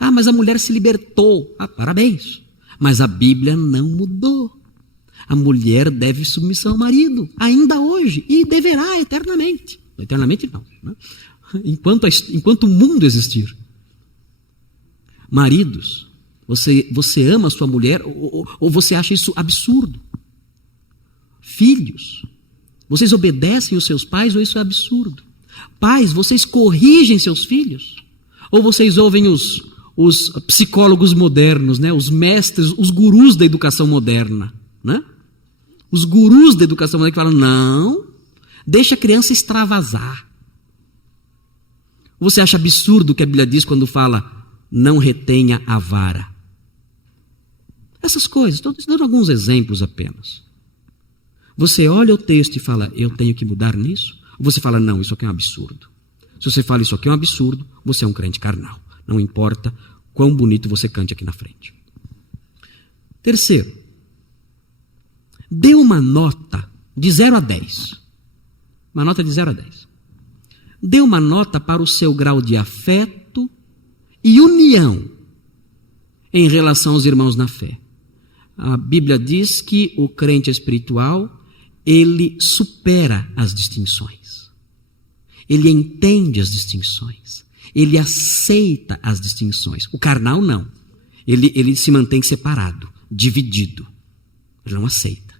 Mas a mulher se libertou. Parabéns. Mas a Bíblia não mudou. A mulher deve submissão ao marido, ainda hoje, e deverá eternamente. Eternamente não. Né? Enquanto o mundo existir. Maridos, você ama a sua mulher ou você acha isso absurdo? Filhos, vocês obedecem os seus pais ou isso é absurdo? Pais, vocês corrigem seus filhos? Ou vocês ouvem os psicólogos modernos, os mestres, os gurus da educação moderna? Os gurus da educação moderna que falam, não, deixa a criança extravasar. Você acha absurdo o que a Bíblia diz quando fala, não retenha a vara? Essas coisas, estou dando alguns exemplos apenas. Você olha o texto e fala, eu tenho que mudar nisso? Ou você fala, não, isso aqui é um absurdo. Se você fala, isso aqui é um absurdo, você é um crente carnal. Não importa quão bonito você cante aqui na frente. Terceiro, dê uma nota de 0 a 10. Uma nota de 0 a 10. Dê uma nota para o seu grau de afeto e união em relação aos irmãos na fé. A Bíblia diz que o crente espiritual, ele supera as distinções. Ele entende as distinções. Ele aceita as distinções. O carnal não. Ele se mantém separado, dividido. Ele não aceita.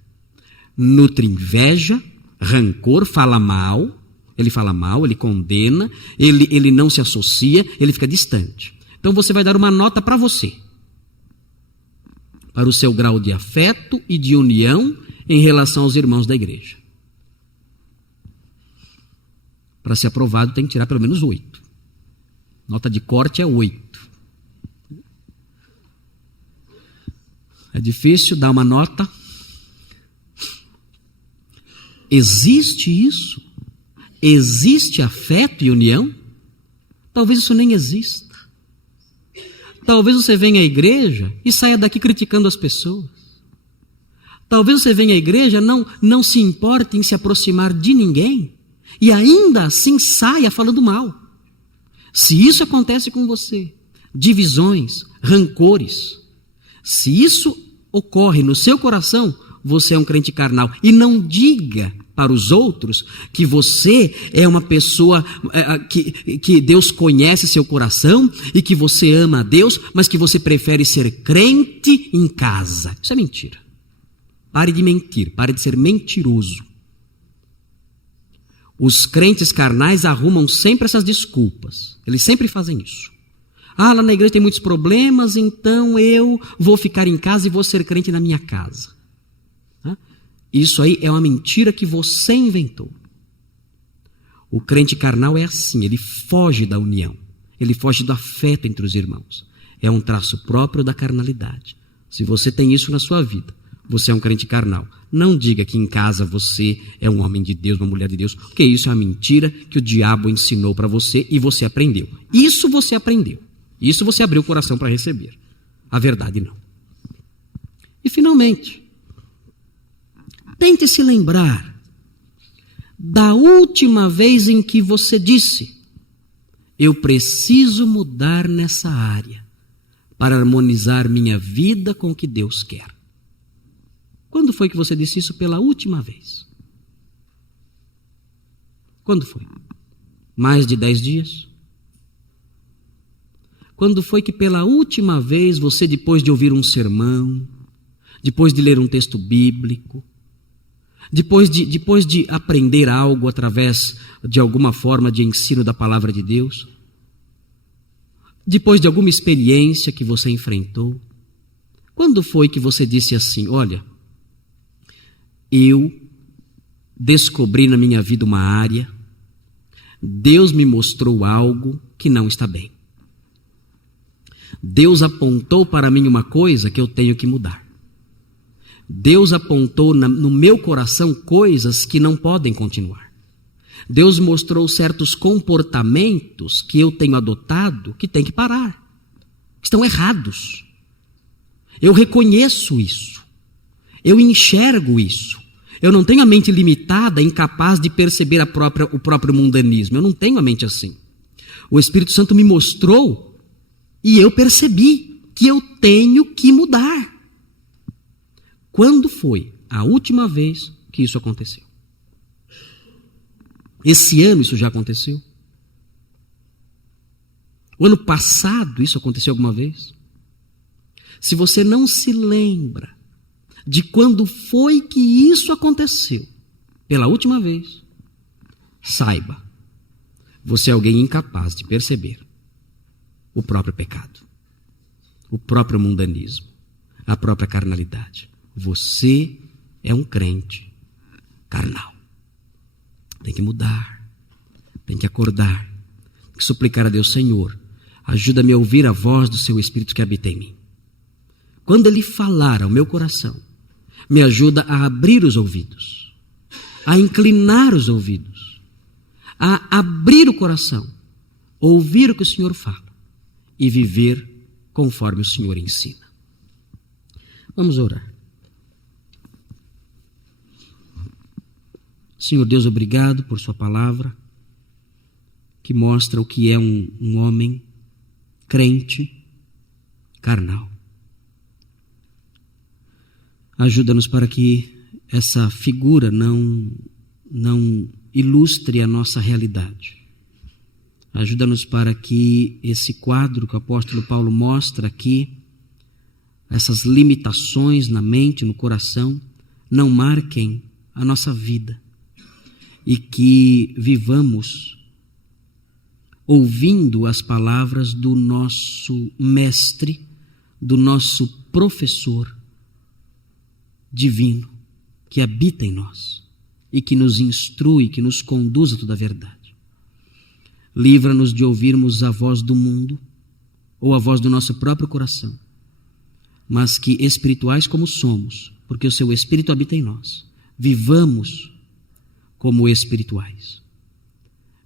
Nutre inveja, rancor, fala mal, Ele fala mal, ele condena, ele não se associa, ele fica distante. Então você vai dar uma nota para você, para o seu grau de afeto e de união em relação aos irmãos da igreja. Para ser aprovado tem que tirar pelo menos 8. Nota de corte é 8. É difícil dar uma nota. Existe isso? Existe afeto e união? Talvez isso nem exista. Talvez você venha à igreja e saia daqui criticando as pessoas. Talvez você venha à igreja, não se importe em se aproximar de ninguém e ainda assim saia falando mal. Se isso acontece com você, divisões, rancores, se isso ocorre no seu coração, você é um crente carnal. E não diga para os outros que você é uma pessoa que Deus conhece seu coração e que você ama a Deus, mas que você prefere ser crente em casa. Isso é mentira. Pare de mentir, pare de ser mentiroso. Os crentes carnais arrumam sempre essas desculpas. Eles sempre fazem isso. Lá na igreja tem muitos problemas, então eu vou ficar em casa e vou ser crente na minha casa. Isso aí é uma mentira que você inventou. O crente carnal é assim, ele foge da união, ele foge do afeto entre os irmãos. É um traço próprio da carnalidade. Se você tem isso na sua vida, você é um crente carnal. Não diga que em casa você é um homem de Deus, uma mulher de Deus, porque isso é uma mentira que o diabo ensinou para você e você aprendeu. Isso você aprendeu. Isso você abriu o coração para receber. A verdade não. E finalmente, tente se lembrar da última vez em que você disse: eu preciso mudar nessa área para harmonizar minha vida com o que Deus quer. Quando foi que você disse isso pela última vez? Quando foi? Mais de 10 dias? Quando foi que pela última vez você, depois de ouvir um sermão, depois de ler um texto bíblico, depois de aprender algo através de alguma forma de ensino da palavra de Deus, depois de alguma experiência que você enfrentou, quando foi que você disse assim: olha, eu descobri na minha vida uma área, Deus me mostrou algo que não está bem. Deus apontou para mim uma coisa que eu tenho que mudar. Deus apontou no meu coração coisas que não podem continuar. Deus mostrou certos comportamentos que eu tenho adotado que tem que parar, que estão errados. Eu reconheço isso. Eu enxergo isso. Eu não tenho a mente limitada, incapaz de perceber o próprio mundanismo. Eu não tenho a mente assim. O Espírito Santo me mostrou e eu percebi que eu tenho que mudar. Quando foi a última vez que isso aconteceu? Esse ano isso já aconteceu? O ano passado isso aconteceu alguma vez? Se você não se lembra de quando foi que isso aconteceu pela última vez, saiba, você é alguém incapaz de perceber o próprio pecado, o próprio mundanismo, a própria carnalidade. Você é um crente carnal. Tem que mudar, tem que acordar, tem que suplicar a Deus: Senhor, ajuda-me a ouvir a voz do seu Espírito que habita em mim. Quando Ele falar ao meu coração, me ajuda a abrir os ouvidos, a inclinar os ouvidos, a abrir o coração, ouvir o que o Senhor fala e viver conforme o Senhor ensina. Vamos orar. Senhor Deus, obrigado por sua palavra, que mostra o que é um homem crente carnal. Ajuda-nos para que essa figura não ilustre a nossa realidade. Ajuda-nos para que esse quadro que o apóstolo Paulo mostra aqui, essas limitações na mente, no coração, não marquem a nossa vida e que vivamos ouvindo as palavras do nosso mestre, do nosso professor divino, que habita em nós e que nos instrui, que nos conduz a toda a verdade. Livra-nos de ouvirmos a voz do mundo ou a voz do nosso próprio coração, mas que, espirituais como somos, porque o seu Espírito habita em nós, vivamos como espirituais.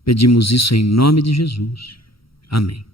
Pedimos isso em nome de Jesus. Amém.